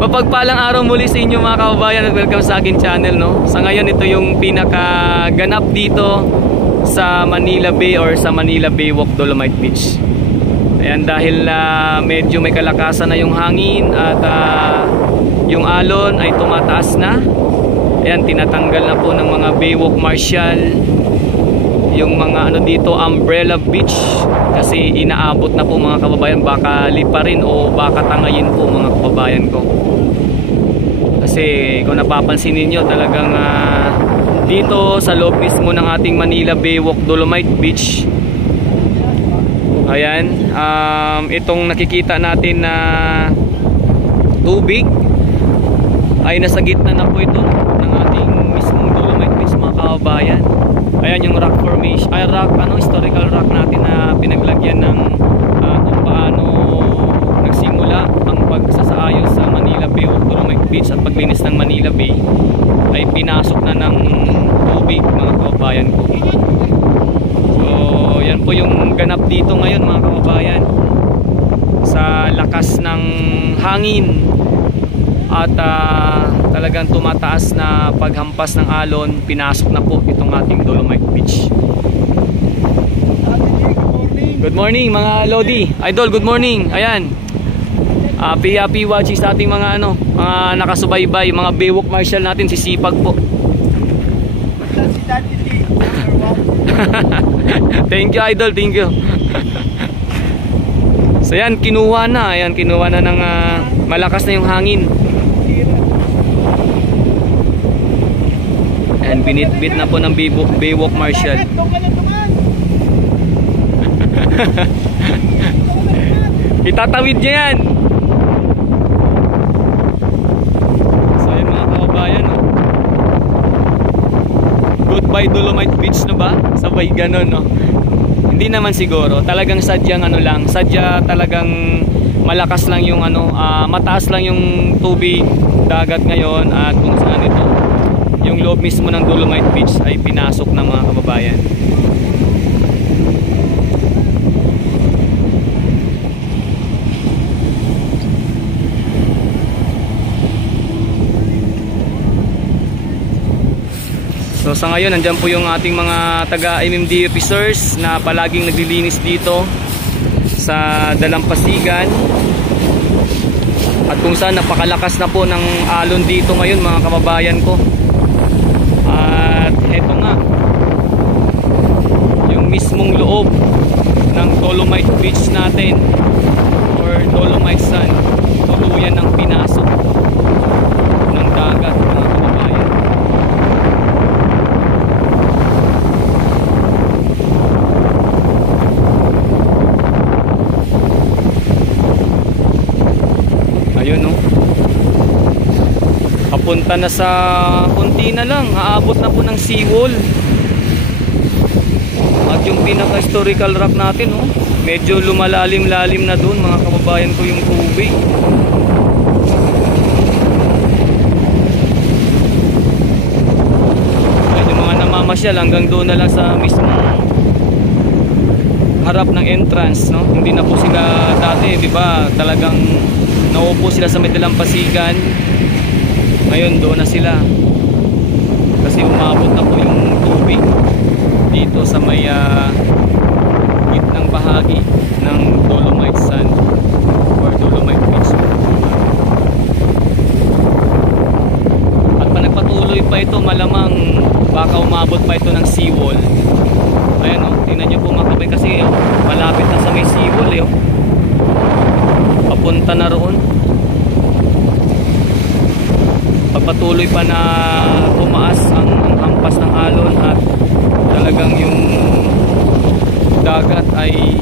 Mapagpalang araw muli sa inyo mga kababayan at welcome sa akin channel, no? Sa ngayon ito yung pinakaganap dito sa Manila Bay or sa Manila Baywalk Dolomite Beach. Ayan, dahil medyo may kalakasan na yung hangin at yung alon ay tumataas na. Ayan, tinatanggal na po ng mga Baywalk Marshal yung mga ano dito, umbrella beach, kasi inaabot na po mga kababayan. Baka liparin o baka tangayin po mga kababayan ko. Kasi kung napapansin niyo talagang dito sa loob mismo ng ating Manila Baywalk Dolomite Beach, ayan, itong nakikita natin na tubig ay nasa gitna na po ito ng ating mismong Dolomite Beach mga kababayan. Ayan yung rock formation, ay rock, historical rock natin na pinaglagyan ng kung paano nagsimula ang pagsasaayos sa Manila Baywalk Dolomite Beach at paglinis ng Manila Bay, ay pinasok na ng tubig mga kababayan ko. So yan po yung ganap dito ngayon mga kababayan, sa lakas ng hangin at talagang tumataas na paghampas ng alon, pinasok na po itong ating Dolomite Beach. Good morning mga Lodi Idol, good morning. Ayan, happy watching sa ating mga mga nakasubaybay, mga Baywalk Marshal natin, sisipag po. Thank you Idol, thank you. So yan, kinuha na ng malakas na yung hangin. And binitbit na po ng Baywalk Marshal. Itatawid niya yan. So yan mga kababayan, no? Goodbye Dolomite Beach na ba? Sabay ganon, no? Hindi naman siguro, talagang sadyang sadya talagang malakas lang yung mataas lang yung tubig dagat ngayon, at kung saan ito yung loob mismo ng Dolomite Beach ay pinasok ng mga kababayan. So sa ngayon, nandyan po yung ating mga taga-MMDA officers na palaging naglilinis dito sa Dalampasigan, at kung saan napakalakas na po ng alon dito ngayon mga kababayan ko. At eto nga, yung mismong loob ng Dolomite Beach natin or Dolomite Sand, tuluyan ng pinasok ng dagat mga kababayan. Ayun, no? Papunta na sa kunti na lang, aabot na po ng seawall. At yung pinaka-historical rock natin, medyo lumalalim-lalim na doon mga kababayan ko yung tubig. At yung mga namamasyal hanggang doon na lang sa mismong harap ng entrance, no? Hindi na po sila dati, di ba? Talagang naupo sila sa may Dalampasigan. Ngayon doon na sila, kasi umabot na po yung tubig dito sa may gitnang bahagi ng Dolomite Sand or Dolomite Beach. At pa nagpatuloy pa ito, malamang baka umabot pa ito ng seawall. Ayan, tingnan nyo po mga kabay, kasi malapit na sa may seawall, papunta na roon. Pagpatuloy pa na tumaas ang hampas ng alon, at talagang yung dagat ay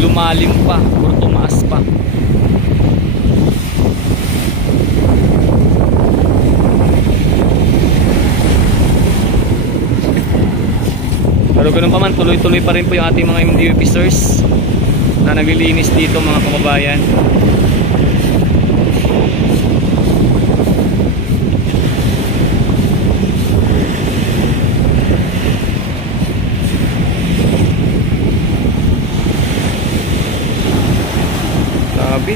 lumalim pa o tumaas pa. Pero ganun pa man, tuloy-tuloy pa rin po yung ating mga MMDA officers na naglilinis dito mga kababayan. Grabe.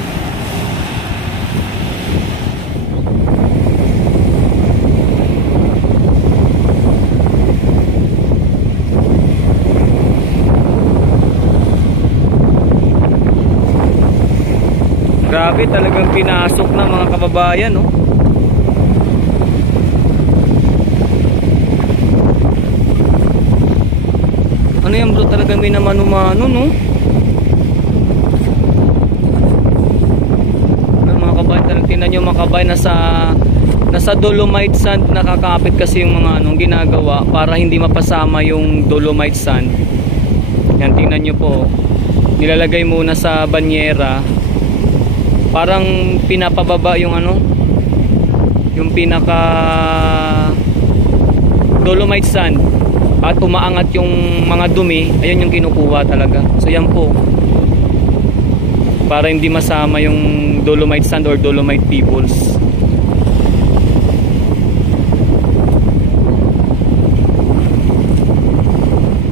Grabe, talagang pinasok na mga kababayan, no? Ano yan bro, talagang may namano-mano, no? Mga kabayan, talagang tingnan nyo mga kabayan, nasa dolomite sand nakakapit kasi yung mga anong ginagawa para hindi mapasama yung dolomite sand. Yan, tingnan nyo po, nilalagay muna sa banyera, parang pinapababa yung ano, yung pinaka dolomite sand, at umaangat yung mga dumi. Ayun yung kinukuha talaga. So yan po, para hindi masama yung dolomite sand or dolomite pebbles.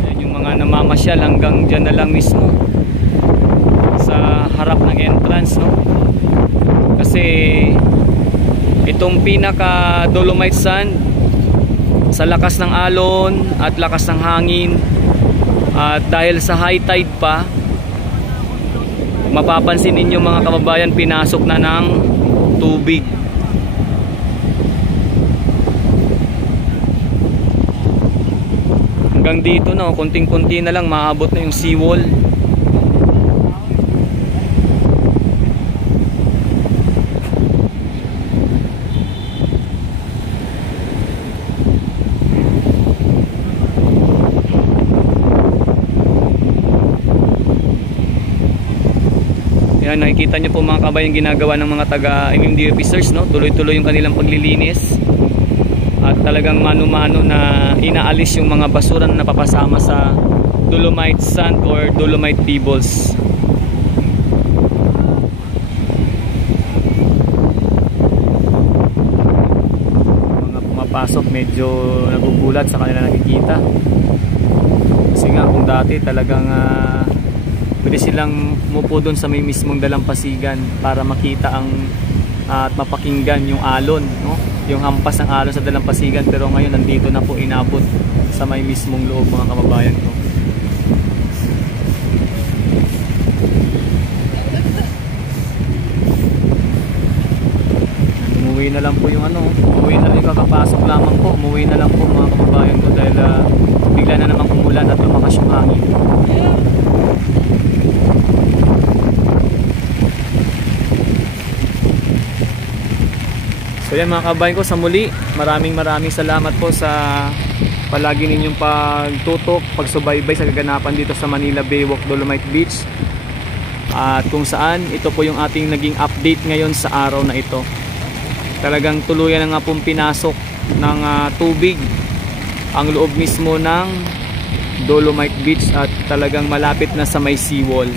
Ayan yung mga namamasyal hanggang dyan na lang mismo sa harap ng entrance, no? Kasi itong pinaka dolomite sand, sa lakas ng alon at lakas ng hangin, at dahil sa high tide pa, mapapansin ninyo mga kababayan, pinasok na ng tubig. Hanggang dito na, konting-konti na lang maabot na yung seawall. Yan, nakikita nyo po mga kabayan ginagawa ng mga taga MMDA officers, no? Tuloy-tuloy yung kanilang paglilinis at talagang mano-mano na inaalis yung mga basura na napapasama sa dolomite sand or dolomite pebbles. Mga pumapasok medyo nagugulat sa kanila nakikita, kasi nga kung dati talagang pwede silang umupo doon sa may mismong dalampasigan para makita ang at mapakinggan yung alon, no? Yung hampas ng alon sa dalampasigan. Pero ngayon nandito na po, inabot sa may mismong loob mga kababayan ko. Umuwi na lang po yung ano, umuwi na lang yung kakapasok lamang po, umuwi na lang po mga kababayan ko dahil bigla na namang umulan at lumakas yung hangin. So yan mga kabayan ko, sa muli, maraming salamat po sa palagi ninyong pagtutok, pagsubaybay sa kaganapan dito sa Manila Baywalk Dolomite Beach. At kung saan, ito po yung ating naging update ngayon sa araw na ito. Talagang tuluyan na nga pong pinasok ng tubig ang loob mismo ng Dolomite Beach at talagang malapit na sa may seawall.